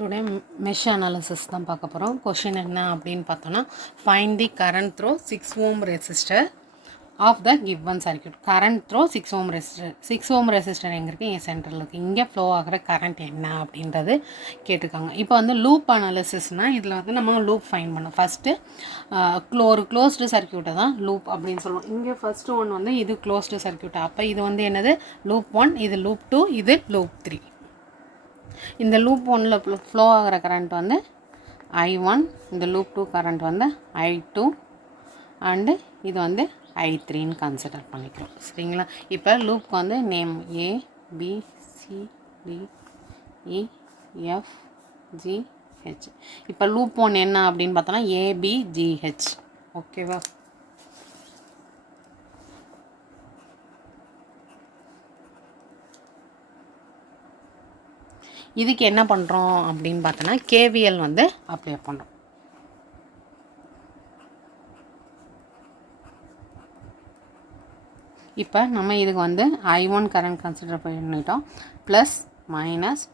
Today mesh analysis தான் பார்க்க போகிறோம். கொஷின் என்ன அப்படின்னு பார்த்தோன்னா, find the current through 6 ohm resistor of the given circuit. Current through 6 ohm resistor. 6 ohm resistor எங்கே இருக்குது? என் சென்டரில் இருக்குது. இங்கே ஃப்ளோ ஆகிற கரண்ட் என்ன அப்படின்றது கேட்டிருக்காங்க. இப்போ வந்து லூப் அனாலிசிஸ்னால் இதில் வந்து நம்ம லூப் ஃபைண்ட் பண்ணோம். ஃபஸ்ட்டு ஒரு க்ளோஸ்டு சர்க்யூட்டை தான் லூப் அப்படின்னு சொல்லுவோம். இங்கே ஃபஸ்ட்டு ஒன் வந்து இது க்ளோஸ்டு சர்க்யூட். அப்போ இது வந்து என்னது? லூப் 1, இது லூப் 2, இது லூப் 3. இந்த லூப் 1ல் ஃப்ளோ ஆகிற கரண்ட் வந்து I1, இந்த லூப் 2 கரண்ட் வந்து I2 அண்டு இது வந்து I3ன்னு கன்சிடர் பண்ணிக்கிறோம். சரிங்களா? இப்போ லூப்க்கு வந்து நேம் ABCDEFGH. இப்போ லூப் 1 என்ன அப்படின்னு பார்த்தோன்னா ABGH. ஓகேவா? இதுக்கு என்ன பண்ணுறோம் அப்படின்னு பார்த்தோன்னா KVL வந்து அப்ளை பண்ணுறோம். இப்போ நம்ம இதுக்கு வந்து I1 கரண்ட் கன்சிடர் பண்ணிட்டோம். ப்ளஸ் மைனஸ்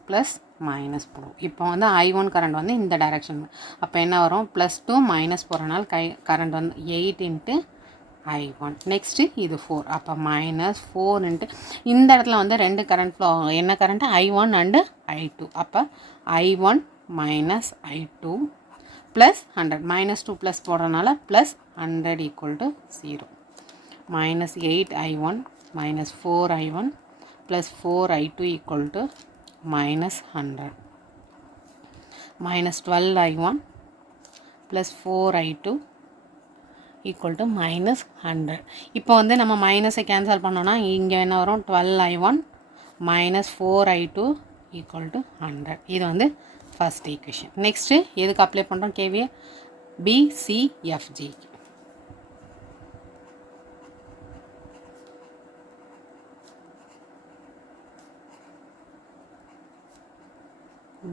போடுவோம். இப்போ வந்து I1 கரண்ட் வந்து இந்த டைரெக்ஷன். அப்போ என்ன வரும்? +2 மைனஸ் போகிறனால கரண்ட் வந்து 8 இன்ட்டு I1. நெக்ஸ்ட்டு இது 4. அப்போ -4 இன்ட்டு இந்த இடத்துல வந்து ரெண்டு கரண்ட் ஃப்ளோ ஆகும். என்ன கரண்ட்டு? I1 and I2. அப்போ I1 minus I2 plus 100. -2 plus போடுறதுனால plus 100 = 0. -8I1 -4I1 plus 4I2 = -100. -12I1 plus 4I2 = -100. இப்போ வந்து நம்ம மைனஸை கேன்சல் பண்ணோன்னா இங்கே என்ன வரும்? 12I1 -4I2 = 100. இது வந்து ஃபஸ்ட் ஈக்குவேஷன். நெக்ஸ்ட்டு எதுக்கு அப்ளை பண்ணுறோம்? KVL BCFG.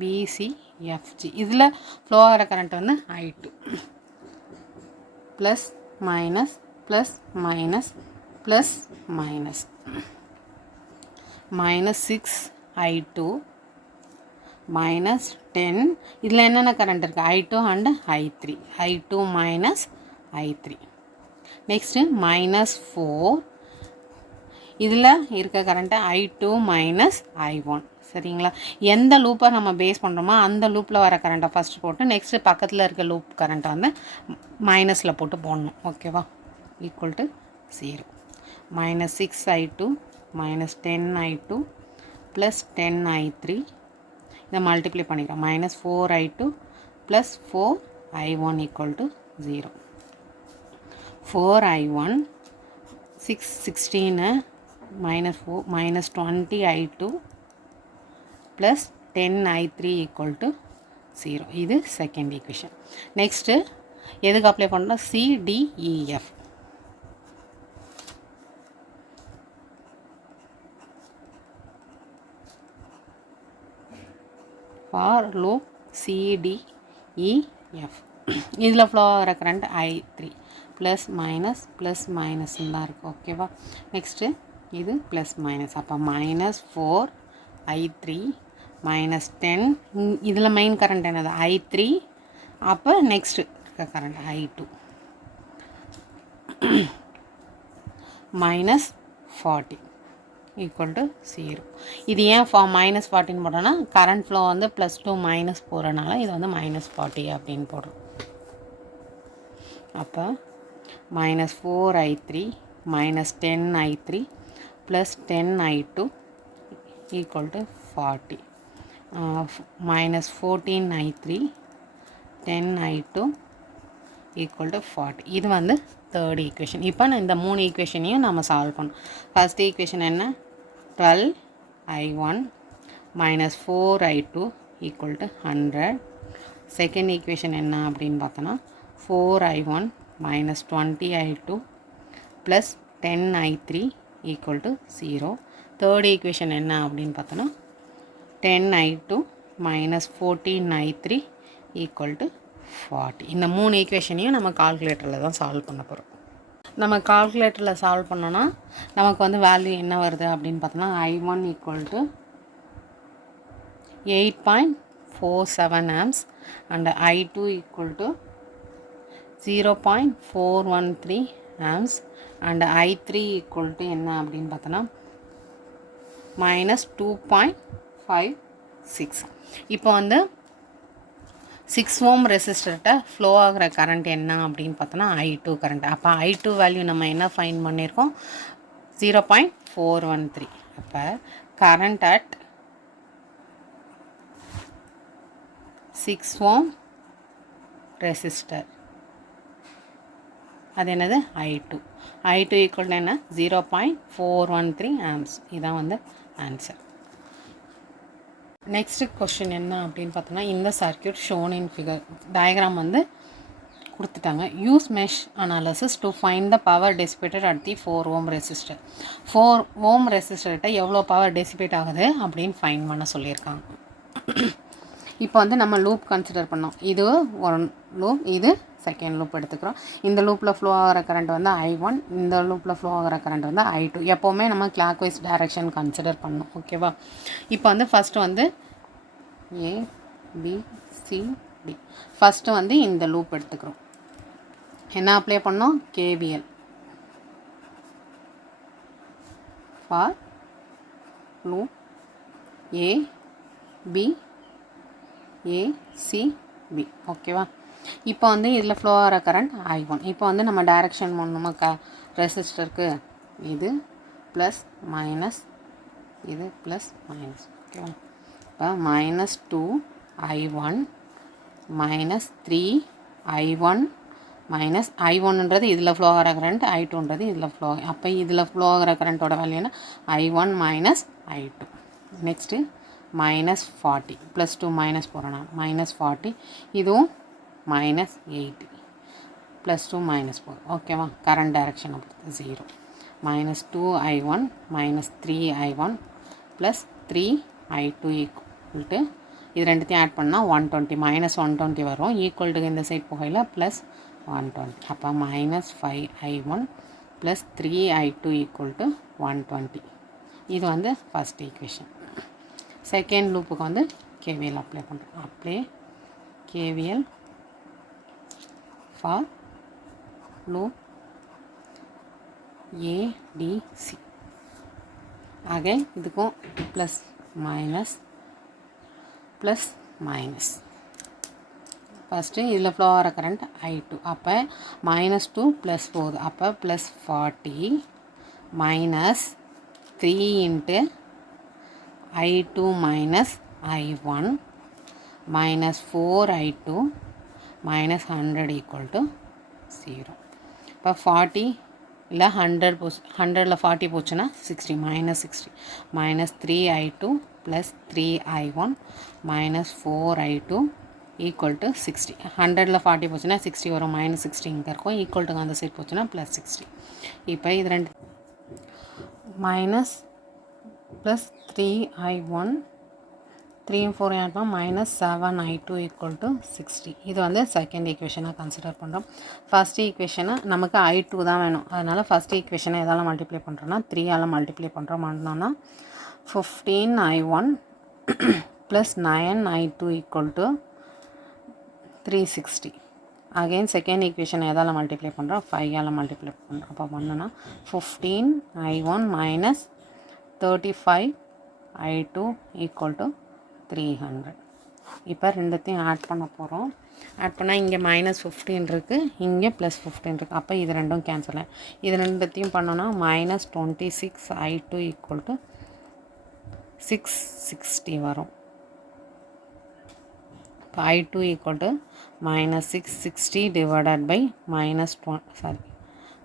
BCFG இதில் ஃப்ளோ ஆகிற கரண்ட் வந்து I2 plus minus plus minus plus minus -6I2 -10. இதில் என்னென்ன கரண்ட் இருக்குது? I2 and I3. I2 minus I3. Next -4 இதில் இருக்க கரண்ட்டு I2 மைனஸ் I1. சரிங்களா? எந்த லூப்பை நம்ம பேஸ் பண்ணுறோமோ அந்த லூப்பில் வர கரண்ட்டை ஃபஸ்ட்டு போட்டு நெக்ஸ்ட்டு பக்கத்தில் இருக்க லூப் கரண்ட்டை வந்து மைனஸில் போட்டு போடணும். ஓகேவா? = 0. -6I2 -10I2 plus 10I3. இதை மல்டிப்ளை பண்ணிக்கிறோம். -4I2 plus 4I1 = 0. 4I1 16 -4 -20I2 plus 10I3 = 0. இது செகண்ட் ஈக்குவேஷன். நெக்ஸ்ட்டு எதுக்கு அப்ளை பண்ணுறோம்? CDEF. For loop CDEF. இதில் ஃப்ளோ ஆகிற கரண்ட் I3 ப்ளஸ் மைனஸ் தான் இருக்குது. ஓகேவா? நெக்ஸ்ட்டு இது ப்ளஸ் மைனஸ். அப்போ -4I3 -10. இதில் மெயின் கரண்ட் என்னது? I3. அப்போ நெக்ஸ்ட்டு இருக்க கரண்ட் I2 -40 = 0. இது ஏன் -40 போட்டோன்னா கரண்ட் ஃப்ளோ வந்து +2 மைனஸ் போகிறனால இது வந்து -40 அப்படின்னு போடுறோம். அப்போ -4I3 -10I3 plus 10I2 = 40. -14I3 10I2 = 40. இது வந்து தேர்ட் ஈக்குவேஷன். இப்போ இந்த 3 ஈக்குவேஷனையும் நம்ம சால்வ் பண்ணோம். ஃபஸ்ட் ஈக்குவேஷன் என்ன? 12I1 -4I2 = 100. செகண்ட் ஈக்குவேஷன் என்ன அப்படின்னு பார்த்தோன்னா 4I1 -20I2 plus 10I3 = 0. Third equation என்ன அப்படின்னு பார்த்தோன்னா 10I2 -14I3 = 40. இந்த 3 ஈக்குவேஷனையும் நம்ம கால்குலேட்டரில் தான் சால்வ் பண்ண போகிறோம். நம்ம கால்குலேட்டரில் சால்வ் பண்ணோன்னா நமக்கு வந்து வேல்யூ என்ன வருது அப்படின்னு பார்த்தோன்னா I1 = 8.5 0.47 amps and I2 equal to 0.413 amps and I3 equal to என்ன அப்படின்னு பார்த்தோன்னா -2.56. இப்போ வந்து 6 ஓம் ரெசிஸ்டர்கிட்ட ஃப்ளோ ஆகிற கரண்ட் என்ன அப்படின்னு பார்த்தோன்னா I2 கரண்ட். அப்போ I2 வேல்யூ நம்ம என்ன ஃபைன் பண்ணியிருக்கோம் 0.413. அப்போ கரண்ட் அட் 6 ஓம் ரெசிஸ்டர் அது என்னது I2 ஈக்குவல் டு என்ன 0.413 ஆம்ஸ். இதான் வந்து ஆன்சர். நெக்ஸ்ட் கொஸ்டின் என்ன அப்படின்னு பார்த்தோன்னா இந்த circuit shown in figure diagram வந்து கொடுத்துட்டாங்க. Use mesh analysis to find the power dissipated at the 4 ohm resistor. 4 ohm ரெசிஸ்டர்கிட்ட எவ்வளோ பவர் டெசிபேட் ஆகுது அப்படின்னு ஃபைண்ட் பண்ண சொல்லியிருக்காங்க. இப்போ வந்து நம்ம லூப் கன்சிடர் பண்ணோம். இது ஒரு லூப், இது செகண்ட் லூப் எடுத்துக்கிறோம். இந்த லூப்பில் ஃப்ளோ ஆகிற கரண்ட் வந்து I1, இந்த லூப்பில் ஃப்ளோ ஆகிற கரண்ட் வந்து I2. எப்போவுமே நம்ம கிளாக் வைஸ் டைரக்ஷன் கன்சிடர் பண்ணணும். ஓகேவா? இப்போ வந்து ஃபஸ்ட்டு வந்து ABCD. ஃபஸ்ட்டு வந்து இந்த லூப் எடுத்துக்கிறோம். என்ன அப்ளை பண்ணோம் KVL ஃபார் லூப் ABCB. ஓகேவா? இப்போ வந்து இதில் ஃப்ளோ ஆகிற கரண்ட் I1. இப்போ வந்து நம்ம டைரக்ஷன் பண்ணணுமா ரெசிஸ்டருக்கு இது ப்ளஸ் மைனஸ், இது ப்ளஸ் மைனஸ். ஓகேவா? இப்போ -2I1 -3I1 மைனஸ் I1ன்றது இதில் ஃப்ளோ ஆகிற கரண்ட், I2ன்றது இதில் ஃப்ளோ. அப்போ இதில் ஃப்ளோ ஆகிற கரண்ட்டோட வேல்யூ என்ன I1 -I2. நெக்ஸ்ட்டு -40 +2 மைனஸ் போகிறோன்னா -40, இதுவும் -80 +2 -4. ஓகேவா? கரண்ட் டைரக்ஷன் பொறுத்து 0. -2I1 -3I1 +3I2 equal to இது ரெண்டுத்தையும் ஆட் பண்ணால் 120 -120 வரும். ஈக்குவல் டு இந்த சைட் போகையில் +120. அப்போ -5I1 +3I2 ஈக்குவல் டு 120. இது வந்து ஃபஸ்ட் ஈக்குவேஷன். செகண்ட் லூப்புக்கு வந்து KVL அப்ளை பண்ணுறோம். KVL for loop ABC. Again இதுக்கும் plus minus plus minus. First இதில் ஃப்ளோ ஆகிற கரண்ட் I2. அப்போ -2 ப்ளஸ் போகுது. அப்போ +40 -3 into I2 -I1 -4I2 -100 equal to 0. இப்போ 40 இல்லை 100 போச்சு, 100ல் 40 போச்சுன்னா 60 -60 -3I2 +3I1 -4I2 equal to 60. 100ல் 40 போச்சுன்னா 60 வரும், -60 இங்கே இருக்கும். ஈக்குவல் டு அந்த சைட் போச்சுன்னா +60. இப்போ இது ரெண்டு +3I1 3 4 add -7I2 equal to 60. இது வந்து செகண்ட் ஈக்குவேஷனாக கன்சிடர் பண்ணுறோம். ஃபஸ்ட் ஈக்குவேஷனை நமக்கு I2 தான் வேணும். அதனால் ஃபஸ்ட் ஈக்குவேஷனை எதால் மல்டிப்ளை பண்ணுறோன்னா 3ஆல் மல்டிப்ளை பண்ணுறோம். பண்ணோன்னா 15I1 +9I2 equal to 360. Again second ஈக்குவேஷனை எதால் மல்டிப்ளை பண்ணுறோம் 5ஆல் மல்டிப்ளை பண்ணுறோம். அப்போ பண்ணோன்னா 15I1 -35I2 ஈக்குவல் டு 300. இப்போ ரெண்டுத்தையும் ஆட் பண்ண போகிறோம். ஆட் பண்ணால் இங்கே -15 இருக்குது, இங்கே +15 இருக்குது. அப்போ இது ரெண்டும் கேன்சல் ஆகும். இது ரெண்டுத்தையும் பண்ணோன்னா -26I2 ஈக்குவல் டு 660 வரும். இப்போ I2 equal to -660 divided by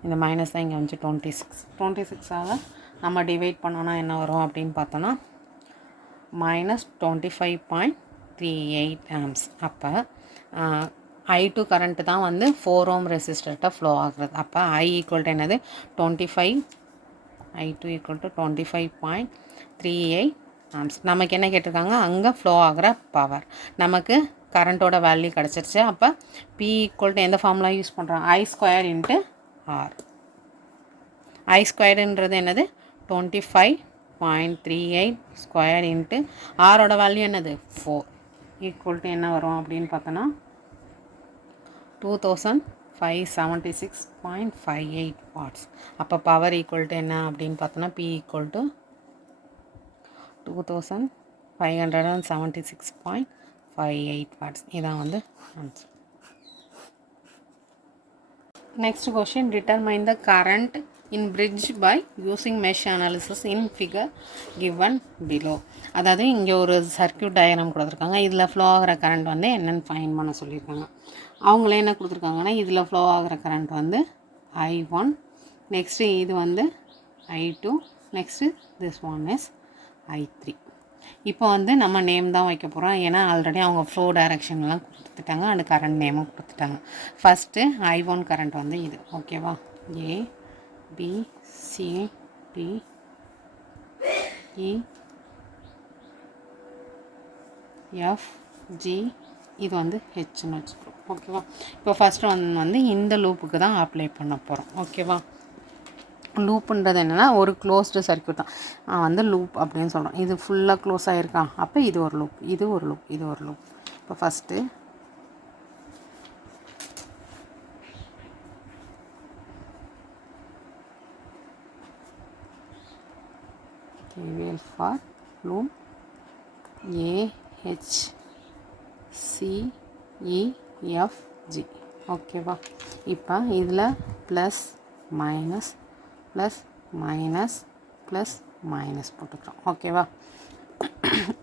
இந்த மைனஸ் தான் இங்கே வந்து 26ஆக நம்ம டிவைட் பண்ணோன்னா என்ன வரும் அப்படின்னு பார்த்தோன்னா -25.38 ஆம்ஸ். அப்போ I2 கரண்ட்டு தான் வந்து 4 ஓம் ரெசிஸ்டர்கிட்ட ஃப்ளோ ஆகுறது. அப்போ I ஈக்குவல் டு என்னது 25, I2 ஈக்குவல் டு 25.38 ஆம்ஸ். நமக்கு என்ன கேட்டிருக்காங்க, அங்கே ஃப்ளோ ஆகிற பவர். நமக்கு கரண்ட்டோட வேல்யூ கிடச்சிருச்சு. அப்போ P ஈக்குவல் டு எந்த ஃபார்முலா யூஸ் பண்ணுறோம் I² × R. I² என்னது 25.38² × Rோட வேல்யூ என்னது 4. ஈக்குவல் டு என்ன வரும் அப்படின்னு பார்த்தோன்னா 2576.58 வாட்ஸ். அப்போ பவர் ஈக்குவல் டு என்ன அப்படின்னு பார்த்தோன்னா P ஈக்குவல் டு 2576.58 வாட்ஸ். இதான் வந்து answer. Next question, determine the current in bridge by using mesh analysis in figure given below. அதாவது இங்கே ஒரு சர்க்யூட் டயக்ராம் கொடுத்துருக்காங்க. இதில் ஃப்ளோ ஆகிற கரண்ட் வந்து என்னென்னு ஃபைன் பண்ண சொல்லியிருக்காங்க. அவங்களே என்ன கொடுத்துருக்காங்கன்னா இதில் ஃப்ளோ ஆகிற கரண்ட் வந்து I1, நெக்ஸ்ட்டு இது வந்து I2, next this one is I3. இப்போ வந்து நம்ம நேம் தான் வைக்க போகிறோம். ஏன்னா ஆல்ரெடி அவங்க ஃப்ளோ டைரக்ஷன்லாம் கொடுத்துட்டாங்க, அண்ட் கரண்ட் நேமும் கொடுத்துட்டாங்க. ஃபஸ்ட்டு I1 கரண்ட் வந்து இது, ஓகேவா? A B C D E F G, இது வந்து ஹெச்னு வச்சுக்கிறோம், ஓகேவா? இப்போ ஃபஸ்ட்டு வந்து இந்த லூப்புக்கு தான் அப்ளை பண்ண போகிறோம், ஓகேவா? லூப்புன்றது என்னென்னா ஒரு க்ளோஸ்டு சர்க்யூட் தான் வந்து லூப் அப்படின்னு சொல்கிறோம். இது ஃபுல்லாக க்ளோஸ் ஆகிருக்கா, அப்போ இது ஒரு லூப், இது ஒரு லூப், இது ஒரு லூப். இப்போ first KVL for loop AHCEFG, ஓகேவா? இப்போ இதில் plus minus plus minus plus minus போட்டுக்கிறோம், ஓகேவா?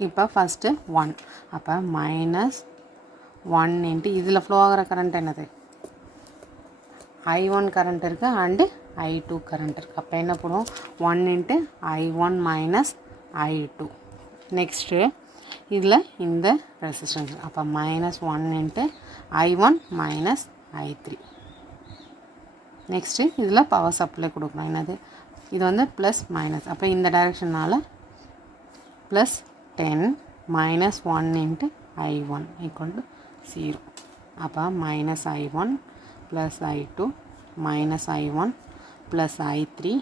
இப்போ ஃபஸ்ட்டு 1, அப்போ -1 இன்ட்டு இதில் ஃப்ளோ ஆகிற கரண்ட் என்னது? I1 கரண்ட் இருக்குது அண்டு I2 கரண்ட் இருக்குது. அப்போ என்ன பண்ணுவோம்? 1 into I1 minus I2. Next இதில் இந்த ரெசிஸ்டன்ஸ், அப்போ -1 into I1 minus I3. Next இதில் பவர் சப்ளை கொடுக்கணும், என்னது? இது வந்து ப்ளஸ் மைனஸ், அப்போ இந்த டைரெக்ஷனால் plus 10 -1 into I1 equal to 0. அப்போ -I1 plus I2 minus I1 plus I3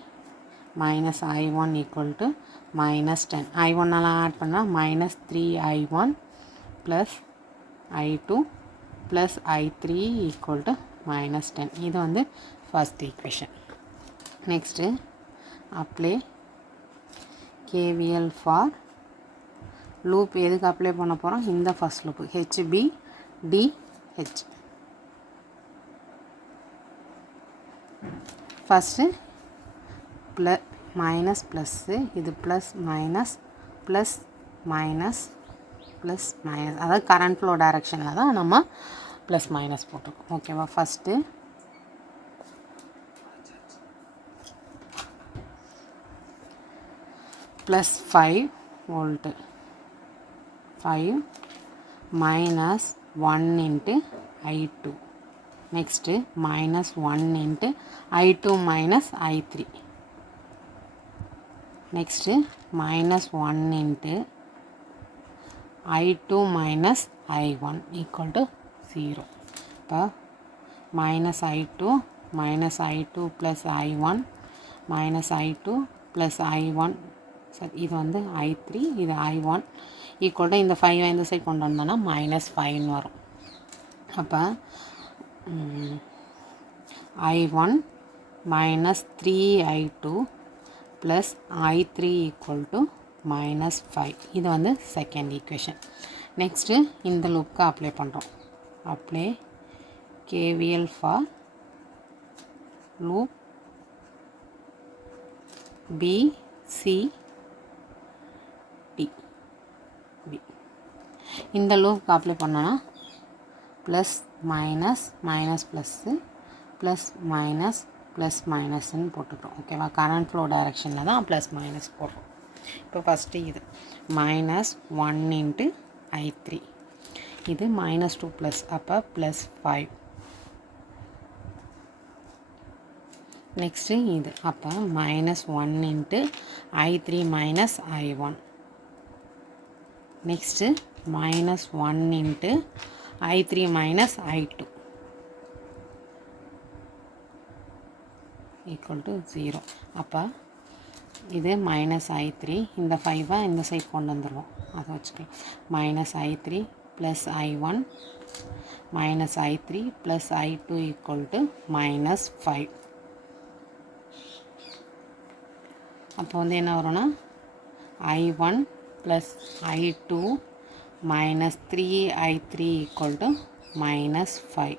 minus I1 equal to -10. I1 எல்லாம் ஆட் பண்ணால் -3I1 plus I2 plus I3 equal to -10. இது வந்து first equation. Next apply KVL for loop. எதுக்கு apply பண்ண போகிறோம்? இந்த first loop HBDH. First minus plus, இது plus minus plus minus plus minus, அதாவது கரண்ட் ஃப்ளோ டைரெக்ஷனில் தான் நம்ம ப்ளஸ் மைனஸ் போட்டிருக்கோம், ஓகேவா? First plus 5 volt, 5 minus 1 into I2. Next -1 into I2 minus I3. Next -1 into I2 minus I1 equal to 0. இப்போ -I2 plus I1 minus I2 plus I1, சரி இது வந்து I3, இது I1 ஈக்குவல் டு இந்த 5 இந்த side கொண்டு வந்தோன்னா -5 வரும். அப்போ I1 minus 3I2 plus I3 equal to -5. இது வந்து செகண்ட் ஈக்குவேஷன். நெக்ஸ்ட்டு இந்த லூப்க்கு அப்ளை பண்ணுறோம். Apply KVL for loop BCD. இந்த லூப்க்கு அப்ளை பண்ணோன்னா plus minus minus plus plus minus plus மைனஸ்ன்னு போட்டுக்கிறோம், ஓகேவா? கரண்ட் ஃப்ளோ டைரெக்ஷனில் தான் ப்ளஸ் மைனஸ் போடுறோம். இப்போ ஃபஸ்ட்டு இது -1 இன்ட்டு I3, இது -2 ப்ளஸ், அப்போ +5. நெக்ஸ்ட்டு இது, அப்போ -1 into I3 minus I1. Next -1 into I3 minus I2 equal to 0. அப்போ இது -I3, இந்த 5 இந்த சைட் கொண்டு வந்துடுவோம், அதை வச்சுக்கலாம். -I3 plus I1 minus I3 plus I2 equal to minus 5. அப்போ வந்து என்ன வரும்னா I1 plus I2 minus 3I3 equal to minus 5.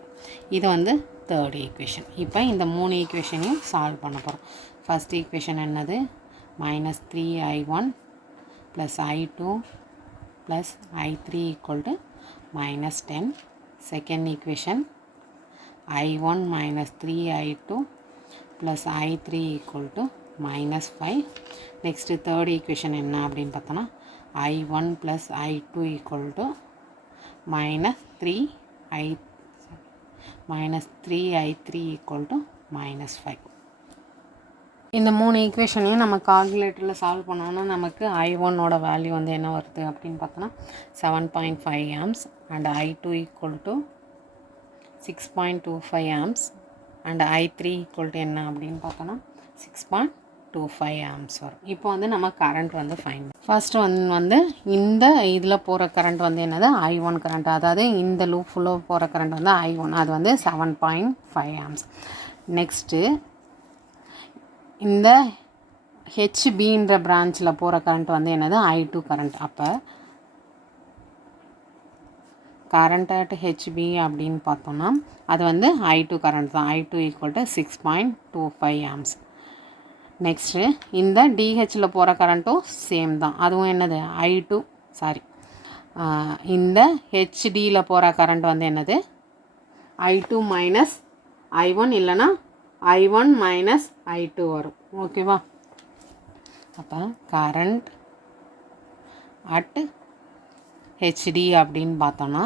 இது வந்து தேர்ட் ஈக்குவேஷன். இப்போ இந்த 3 ஈக்குவேஷனையும் சால்வ் பண்ண போகிறோம். ஃபர்ஸ்ட் ஈக்குவேஷன் என்னது minus 3I1 plus I2 plus I3 equal to minus 10. Second equation I1 minus 3I2 plus I3 equal to minus 5. Next third equation என்ன அப்படின்னு பார்த்தோன்னா I1 plus I2 equal to minus 3I3 equal to minus 5. இந்த 3 ஈக்குவேஷனையும் நம்ம கால்குலேட்டரில் solve பண்ணோன்னா நமக்கு I1ஓட value வந்து என்ன வருது அப்படின்னு பார்த்தோன்னா 7.5 amps and I2 equal to 6.25 amps and I3 equal to என்ன அப்படின்னு பார்த்தோன்னா 6.25 amps வரும். இப்போ வந்து நம்ம கரண்ட் வந்து ஃபைன். ஃபர்ஸ்ட் வந்து இந்த இதில் போகிற கரண்ட் வந்து என்னது I1 கரண்ட், அதாவது இந்த லூப் ஃபுல்லாக போகிற கரண்ட் வந்து I1, அது வந்து 7.5 amps. நெக்ஸ்ட்டு இந்த ஹெச்பின்ற பிரான்ச்சில் போகிற கரண்ட் வந்து என்னது I2 கரண்ட். அப்போ கரண்ட் அட் ஹெச்பி அப்படின்னு பார்த்தோன்னா அது வந்து I2 கரண்ட் தான். I2 equal to 6.25 amps. Next இந்த டிஹெச்சில் போகிற கரண்ட்டும் சேம் தான், அதுவும் என்னது I2 இந்த ஹெச்டியில் போகிற கரண்ட் வந்து என்னது I2 மைனஸ் I1 இல்லைனா I1 மைனஸ் I2 வரும். ஓகேவா? அப்போ கரண்ட் அட் ஹெச்டி அப்படின்னு பார்த்தோன்னா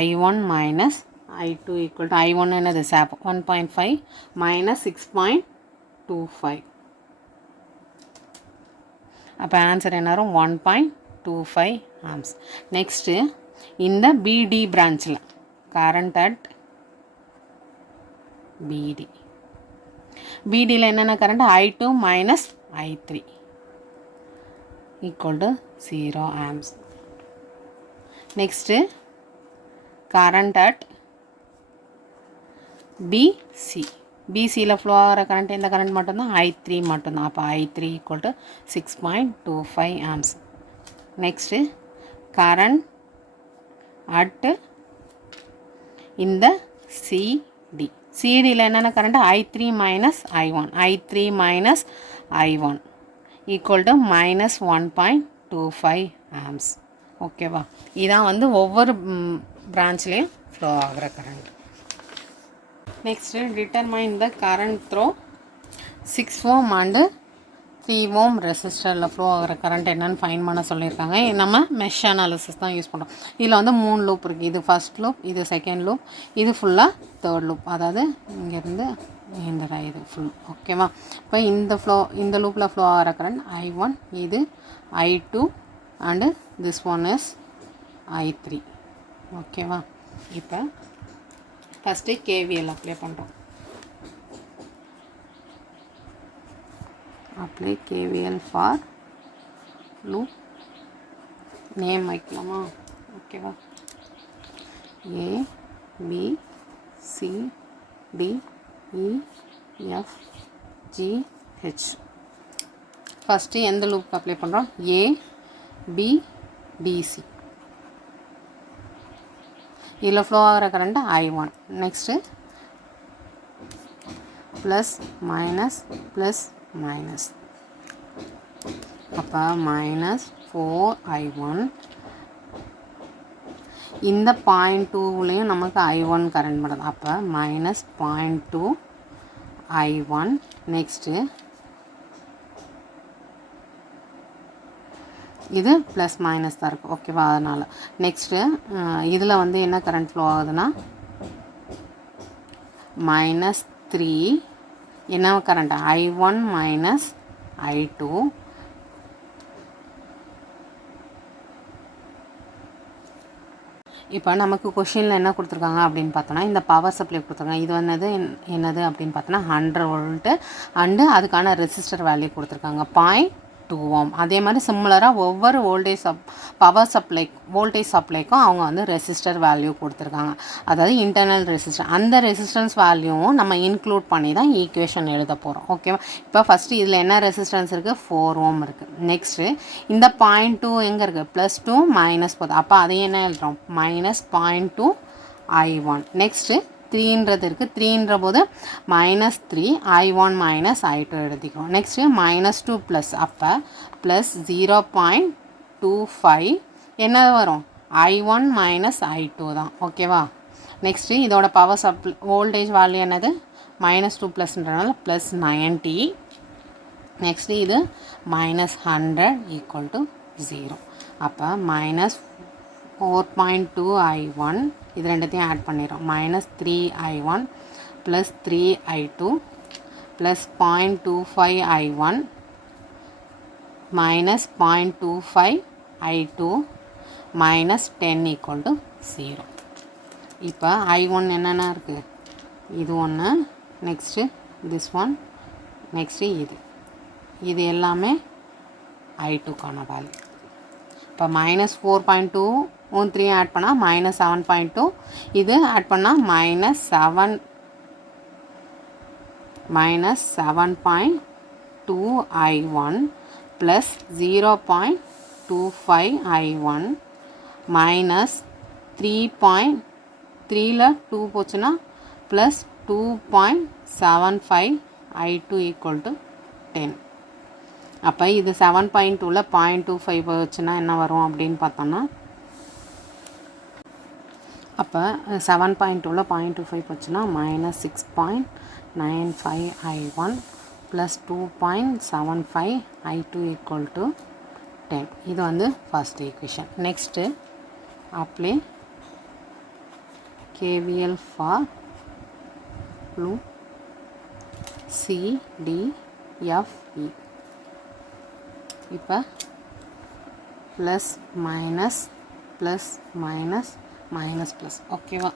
I1 minus I2 equal to I1 என்னது 1.5 மைனஸ் 6.25. அப்போ ஆன்சர் என்ன வரும் 1.25 amps. நெக்ஸ்ட்டு இந்த பிடி பிரான்ச்சில் கரண்ட் அட் பிடியில் என்னென்ன current I2 minus I3 equal to 0 amps. Next current at பிசியில் ஃப்ளோ ஆகிற கரண்ட் எந்த கரண்ட் மட்டும்தான் I3 மட்டும்தான். அப்போ I3 equal to 6.25 amps. Next current at இந்த சிடியில் என்னென்ன current I3 minus I1 equal to minus 1.25 amps. ஓகேவா? இதான் வந்து ஒவ்வொரு பிரான்ச்லேயும் ஃப்ளோ ஆகிற current. Next determine the current through 6 ohm and 3 ohm ரெசிஸ்டரில் ஃப்ளோ ஆகிற கரண்ட் என்னென்னு ஃபைன் பண்ண சொல்லியிருக்காங்க. நம்ம மெஷ் அனாலிசிஸ் தான் யூஸ் பண்ணுறோம். இதில் வந்து 3 லூப் இருக்குது. இது ஃபர்ஸ்ட் லூப், இது செகண்ட் லூப், இது ஃபுல்லாக தேர்ட் லூப், அதாவது இங்கேருந்து இந்த இது ஃபுல். ஓகேவா? இப்போ இந்த லூப்பில் ஃப்ளோ ஆகிற கரண்ட் I1, இது I2 and this one is I3. ஓகேவா? இப்போ ஃபஸ்ட்டு KVL அப்ளை பண்ணுறோம். Apply KVL for loop. Name வைக்கலாமா? ஓகேவா? A B C D E F G H. First எந்த லூப்புக்கு அப்ளை பண்ணுறோம்? A B D C. இதில் ஃப்ளோ ஆகிற current I1. Next plus minus அப்போ மைனஸ் 4I1. இந்த 0.2லேயும் நமக்கு I1 கரண்ட் பண்ணுது. அப்போ மைனஸ் 0.2 I1. நெக்ஸ்ட்டு இது ப்ளஸ் மைனஸ் தான் இருக்குது. ஓகேவா? அதனால் நெக்ஸ்ட்டு இதில் வந்து என்ன கரண்ட் ஃப்ளோ ஆகுதுன்னா மைனஸ் 3 என்ன கரண்ட் I1 மைனஸ் I2. இப்போ நமக்கு கொஷினில் என்ன கொடுத்துருக்காங்க அப்படின்னு பார்த்தோன்னா இந்த பவர் சப்ளை கொடுத்துருக்காங்க. இது என்னது அப்படின்னு பார்த்தோன்னா 100 volt அண்டு அதுக்கான ரெசிஸ்டர் வேல்யூ கொடுத்துருக்காங்க 0.2 2 ohm. அதே மாதிரி சிமிலராக ஒவ்வொரு வோல்டேஜ் சப்ளைக்கும் அவங்க வந்து ரெசிஸ்டர் வேல்யூ கொடுத்துருக்காங்க, அதாவது இன்டர்னல் ரெசிஸ்டர். அந்த ரெசிஸ்டன்ஸ் வேல்யூவும் நம்ம இன்க்ளூட் பண்ணி தான் ஈக்குவேஷன் எழுத போகிறோம். ஓகேவா? இப்போ ஃபஸ்ட்டு இதில் என்ன ரெசிஸ்டன்ஸ் இருக்குது? 4 ohm இருக்குது. நெக்ஸ்ட்டு இந்த 0.2 எங்கே இருக்குது? +2 - போகுது. அப்போ அதையும் என்ன எழுதுகிறோம்? -0.2 I1. நெக்ஸ்ட்டு 3ன்றது இருக்குது. 3ன்ற போது -3 I1 - I2 எழுதிக்கிறோம். நெக்ஸ்ட்டு -2 ப்ளஸ், அப்போ +0.25 என்ன வரும்? I1 - I2 தான். ஓகேவா? நெக்ஸ்ட்டு இதோட பவர் வோல்டேஜ் வேல்யூ என்னது? -2 ப்ளஸ்ன்றனால +90. நெக்ஸ்ட்டு இது -100 = 0. அப்போ -4.2 I1, இது ரெண்டுத்தையும் ஆட் பண்ணிடுறோம். -3 I1 +3 I2 +0.25 I1 -0.25 I2 -10 = 0. இப்போ I1 என்னென்ன இருக்குது? இது ஒன்று, நெக்ஸ்ட்டு திஸ் ஒன், நெக்ஸ்ட்டு இது எல்லாமே I2க்கான வேல்யூ. இப்போ -4.2 3 ஆட் பண்ணால் -7.2, இது ஆட் பண்ணால் -7.2 I1 +0.25 I1 -3.3ல 2 போச்சுன்னா +2.75 I2 = 10. அப்போ இது 7.2ல 0.25 போச்சுன்னா என்ன வரும் அப்படின்னு பார்த்தோன்னா, அப்போ 7.2ல 0.25 போச்சுன்னா -6.95 I1 +2.75 I2 = 10. இது வந்து first equation. Next apply KVL for loop CDFE. இப்போ plus minus plus minus minus plus. ஓகேவா?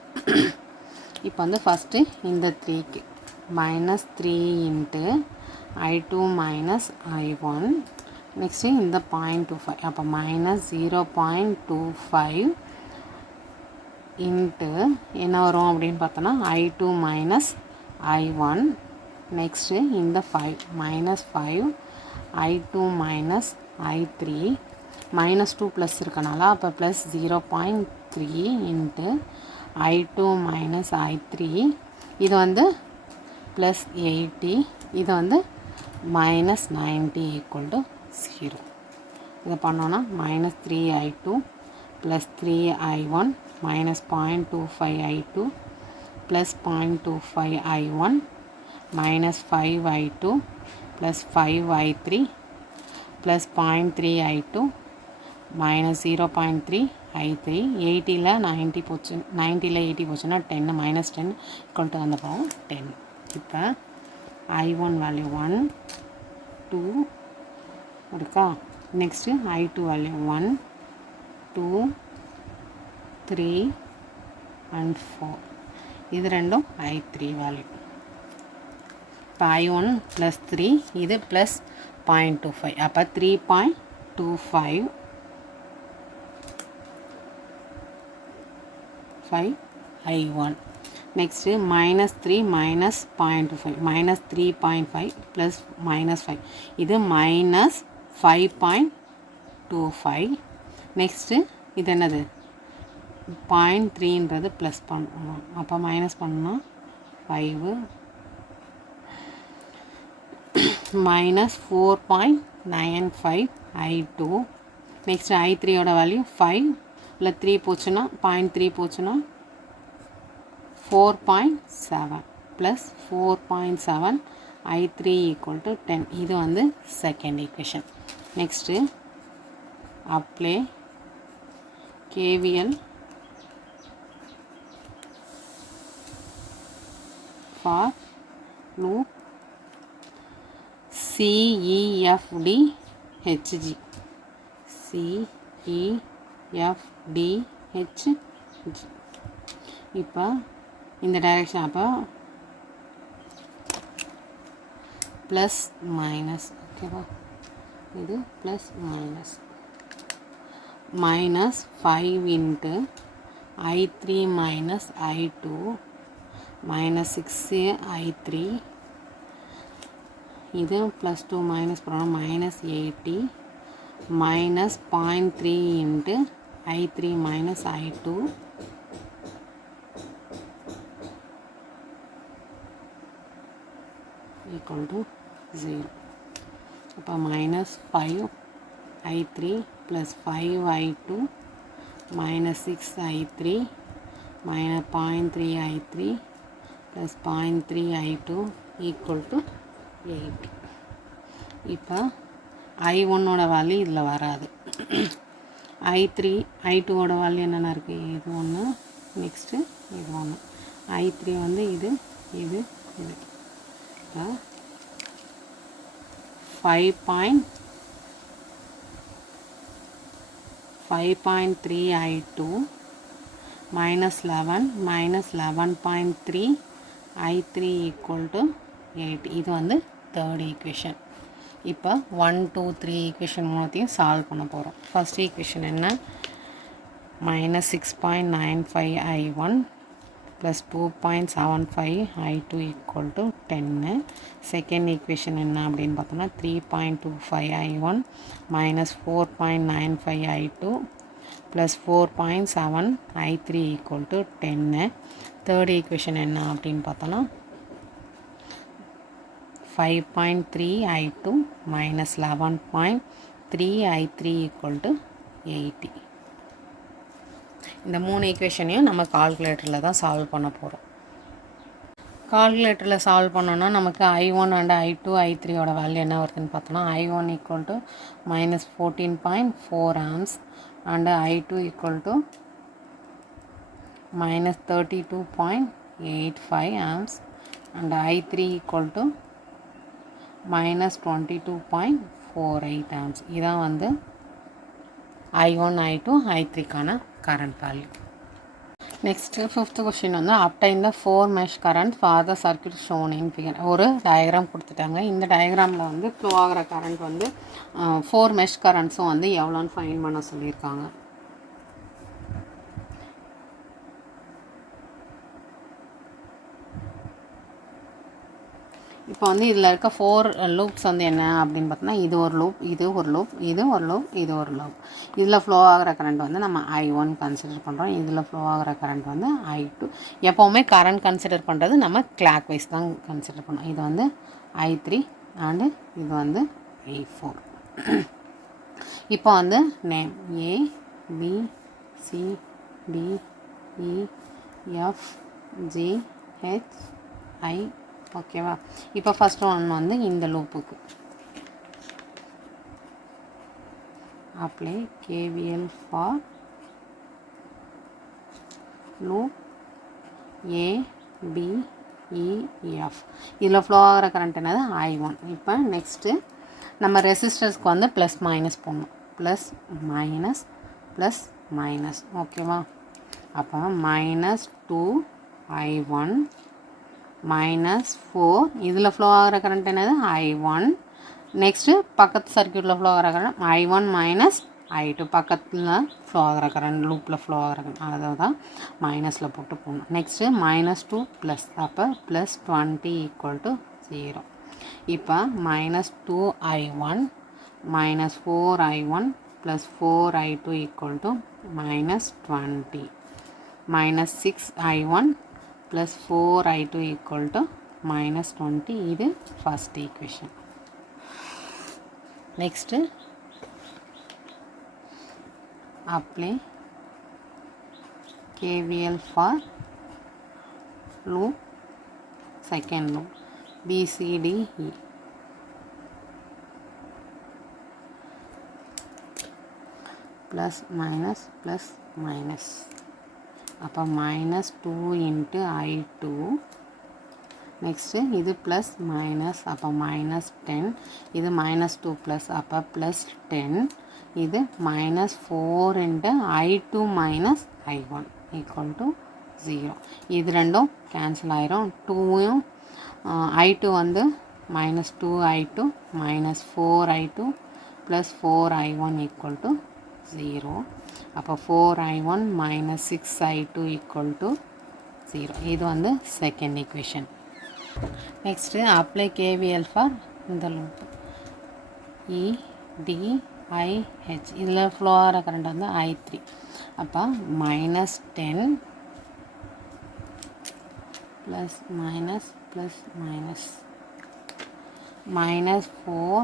இப்போ வந்து ஃபஸ்ட்டு இந்த 3க்கு -3 × I2 - I1. நெக்ஸ்ட்டு இந்த 0.25, அப்போ -0.25 இன்ட்டு என்ன வரும் அப்படின்னு பார்த்தோன்னா I2 - I1. நெக்ஸ்ட்டு இந்த 5 -5 I2 - I3 -2 ப்ளஸ் இருக்கனால அப்போ +0.3 இன்ட்டு I2 - I3. இது வந்து +80, இது வந்து -90 = 0. இதை பண்ணோன்னா -3 I2 +3 I1 -0.25 I2 +0.25 I1 -5 I2 +5 I3 +0.3 I2 -0.3 I3. 80ல் 90 போச்சு, 90ல் 80 போச்சுன்னா 10 -10 = அந்த பவர் 10. இப்போ I1 வேல்யூ 1 2 இருக்கா? Next I2 value 1 2 3 and 4. இது ரெண்டும் I3 வேல்யூ. இப்போ I1 +3, இது +0.25, அப்போ 3.25 I1. நெக்ஸ்ட்டு -3 -0.25 -3.5 ப்ளஸ் -5, இது -5.25. நெக்ஸ்ட்டு இது என்னது? 0.3ன்றது ப்ளஸ் பண்ணணும், அப்போ மைனஸ் பண்ணால் 5 -4.95 I2. நெக்ஸ்ட்டு I3யோட வேல்யூ 5 இல்லை 3 போச்சுன்னா 0.3 போச்சுன்னா 4.7 ப்ளஸ் 4.7 I3 = 10. இது வந்து second equation. Next apply KVL for loop CEFDHG. இப்போ இந்த டைரெக்ஷன், அப்போ ப்ளஸ் மைனஸ். ஓகேவா? இது plus minus 5 into I3 minus I2 minus 6 I3 இது plus 2 minus பண்ணணும் minus 80 minus 0.3 into I3 minus I2 equal to 0. அப்போ minus 5 I3 plus 5 I2 minus 6 I3 minus 0.3 I3 plus 0.3 I2 equal to 8. இப்போ I1 ஓட value இதில் வராது. I3 I2 ஓட value என்னென்ன இருக்குது, இது ஒன்று, நெக்ஸ்ட்டு இது ஒன்று. I3 வந்து இது இது இது. இப்போ 5.3 I2 minus 11 minus 11.3 I3 equal to 8. இது வந்து தேர்ட் ஈக்குவேஷன். இப்போ 1 2 3 ஈக்குவேஷன் மூலத்தையும் சால்வ் பண்ண போகிறோம். ஃபர்ஸ்ட் ஈக்குவேஷன் என்ன, minus 6.95 I1 plus 2.75 I2 equal to 10. Second equation என்ன அப்படின்னு பார்த்தோம்னா 3.25 I1 minus 4.95 I2 plus 4.7 I3 equal to 10. Third equation என்ன அப்படின்னு பார்த்தோன்னா 5.3 I2 minus 11.3 I3 equal to 80. இந்த மூணு ஈக்குவேஷனையும் நம்ம கால்குலேட்டரில் தான் சால்வ் பண்ண போகிறோம். கால்குலேட்டரில் சால்வ் பண்ணோன்னா நமக்கு I1 அண்ட் I2 I3யோட வேல்யூ என்ன வருதுன்னு பார்த்தோன்னா I1 equal to minus 14.4 amps and I2 equal to minus 32.85 amps and I3 equal to minus 22.48 amps. இதான் வந்து I1 I2 I3க்கான current value. Next fifth question வந்து obtain the 4 mesh current for the circuit shown in figure. ஒரு diagram கொடுத்துட்டாங்க. இந்த டயக்ராமில் வந்து flow ஆகிற current வந்து 4 mesh currentsம் வந்து எவ்வளோன்னு ஃபைண்ட் பண்ண சொல்லியிருக்காங்க. இப்போ வந்து இதில் இருக்க 4 லூப்ஸ் வந்து என்ன அப்படின்னு பார்த்தோன்னா இது ஒரு லூப், இது ஒரு லூப், இது ஒரு லூப், இது ஒரு லூப். இதில் ஃப்ளோ ஆகிற கரண்ட் வந்து நம்ம I1 கன்சிடர் பண்ணுறோம். இதில் ஃப்ளோ ஆகிற கரண்ட் வந்து I2. எப்போவுமே கரண்ட் கன்சிடர் பண்ணுறது நம்ம கிளாக் வைஸ் தான் கன்சிடர் பண்ணோம். இது வந்து I3 அண்டு இது வந்து I4. இப்போ வந்து name A B C D E F G H I. ஓகேவா? இப்போ ஃபஸ்ட் ஒன் வந்து இந்த லூப்புக்கு apply KVL for loop ABEF. இதில் ஃப்ளோ ஆகிற கரண்ட் என்னது I1. இப்போ நெக்ஸ்ட்டு நம்ம ரெசிஸ்டர்ஸ்க்கு வந்து ப்ளஸ் மைனஸ் போடணும். Plus minus plus minus. ஓகேவா? அப்போ மைனஸ் 2 I1 மைனஸ் 4. இதில் ஃப்ளோ ஆகிற கரண்ட் என்னது I1. நெக்ஸ்ட்டு பக்கத்து சர்க்யூட்டில் ஃப்ளோ ஆகிற கரண்ட் I1 மைனஸ் I2. பக்கத்தில் ஃப்ளோ ஆகிற கரண்ட் லூப்பில் ஃப்ளோ ஆகிற கரண்ட் அதை தான் மைனஸில் போட்டு போகணும். நெக்ஸ்ட்டு மைனஸ் 2 ப்ளஸ், அப்போ ப்ளஸ் 20 ஈக்குவல் டு 0. இப்போ minus 2 I1 minus 4 I1 plus 4 I2 equal to minus 20. Minus 6 I1 plus 4 I2 equal to minus 20. இது first equation. Next apply KVL for loop second loop BCDE. plus minus plus minus. அப்போ minus 2 into I2. Next இது plus minus, அப்போ minus 10. இது minus 2 plus, அப்போ plus 10. இது minus 4 into I2 minus I1 equal to 0. இது ரெண்டும் cancel ஆயிரும். 2யும் I2 வந்து minus 2 I2 minus 4 I2 plus 4i1 equal to 0. அப்போ 4i1 minus 6i2 equal to 0. இது வந்து second equation. Next apply KVL for இந்த loop E D I H. இதில் flow ஆகிற current வந்து I3. அப்போ minus 10 plus minus plus minus minus 4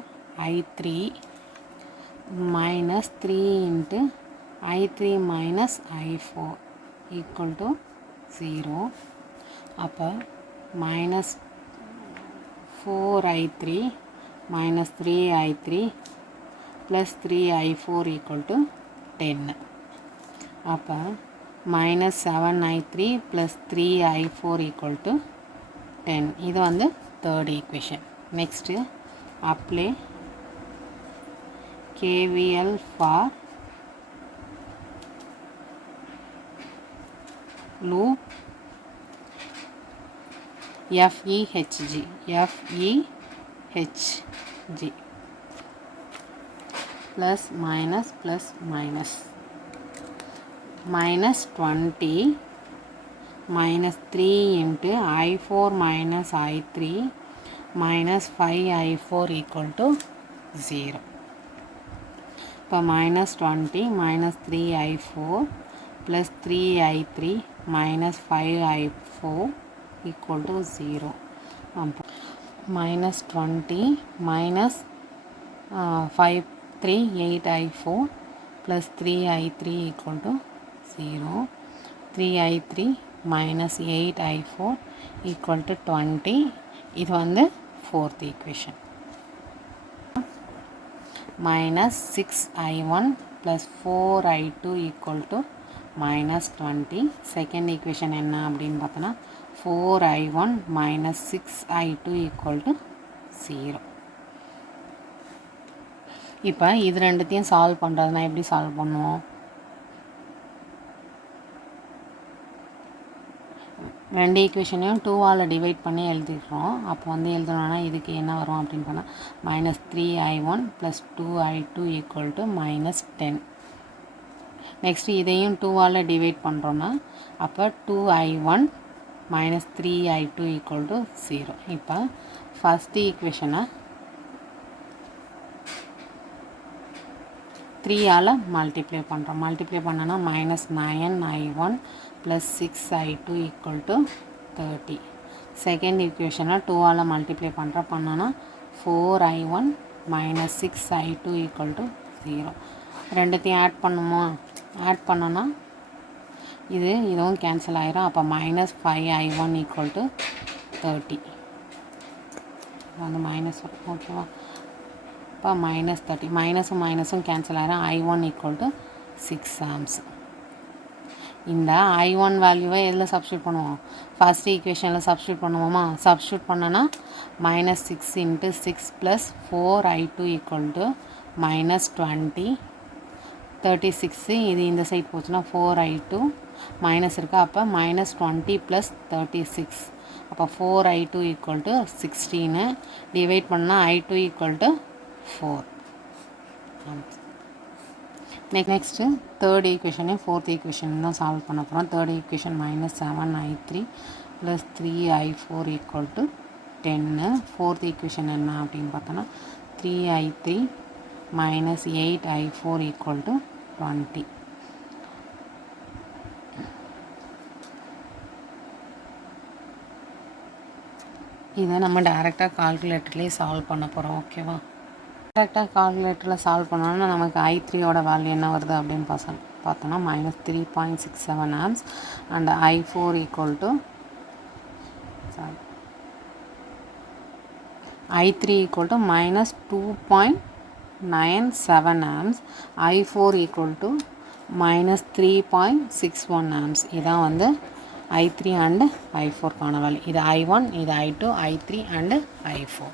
I3 minus 3 into I3 minus I4 equal to 0. அப்போ minus 4 I3 minus 3 I3 plus 3 I4 equal to 10. அப்போ minus 7 I3 plus 3 I4 equal to 10. இது வந்து third equation. Next apply KVL for loop FEHG plus minus plus minus minus 20 minus 3 into I4 minus I3 minus 5i4 equal to 0. இப்போ minus 20 minus 3i4 plus 3i3 minus 5i4 equal to 0. minus 20 minus 5 3 8i4 plus 3i3 equal to 0. 3i3 minus 8i4 equal to 20. இது வந்து fourth equation. minus 6i1 plus 4i2 equal to minus 20. second equation என்ன அப்படின்னு பார்த்தோன்னா 4i1 minus 6i2 equal to 0. இப்போ இது ரெண்டுத்தையும் solve பண்ணுறதுனா எப்படி சால்வ் பண்ணுவோம்? ரெண்டு ஈக்குவேஷனையும் 2ஆல் டிவைட் பண்ணி எழுதிக்கிறோம். அப்போ வந்து எழுதணும்னா இதுக்கு என்ன வரும் அப்படின்னு பண்ணால் minus 3i1 plus 2i2 equal to minus 10. Next இதையும் 2ஆல் டிவைட் பண்ணுறோன்னா அப்போ 2i1 minus 3i2 equal to 0. இப்போ ஃபஸ்ட் ஈக்குவேஷனை 3ஆல் மல்டிப்ளை பண்ணுறோம். மல்டிப்ளை பண்ணோன்னா minus 9i1 plus 6i2 equal to 30. Second ஈக்குவேஷனை 2ஆல் மல்டிப்ளை பண்ணோன்னா 4i1 minus 6i2 equal to 0. ரெண்டுத்தையும் ஆட் பண்ணுமா? ஆட் பண்ணோன்னா இதுவும் கேன்சல் ஆயிரும். அப்போ minus 5i1 equal to 30. வந்து மைனஸ் ஓகேவா? இப்போ minus 30 மைனஸும் மைனஸும் கேன்சல் ஆயிரும். I1 equal to 6 amps. இந்த I1 வேல்யூவை எதில் சப்ஸ்டியூட் பண்ணுவோம்? ஃபஸ்ட் ஈக்குவேஷனில் சப்ஸ்டியூட் பண்ணுவோமா? சப்ஸ்டியூட் பண்ணோன்னா minus 6 into 6 plus 4i2 equal to minus 20. 36 இது இந்த சைட் போச்சுன்னா 4i2 மைனஸ் இருக்குது. அப்போ minus 20 plus 36. அப்போ 4i2 equal to 16. டிவைட் பண்ணால் I2 equal to 4. Next third ஈக்குவேஷனையும் ஃபோர்த் ஈக்குவேஷன் தான் சால்வ் பண்ண போகிறோம். Third equation minus 7i3 plus 3i4 equal to 10. Fourth equation என்ன அப்படின்னு பார்த்தோன்னா 3i3 minus 8i4 equal to 20. இதை நம்ம டேரெக்டாக கால்குலேட்டர்லேயே சால்வ் பண்ண போகிறோம். ஓகேவா? டேரெக்டாக கால்குலேட்டரில் சால்வ் பண்ணோன்னா நமக்கு I3யோட வேல்யூ என்ன வருது அப்படின்னு பார்த்தோன்னா minus 3.67 amps and I4 equal to I3 equal to minus 2.97 amps. I4 equal to minus 3.61 amps. இதான் வந்து I3 and I4 கான வேல்யூ. இது I1, இது I2, I3 and I4.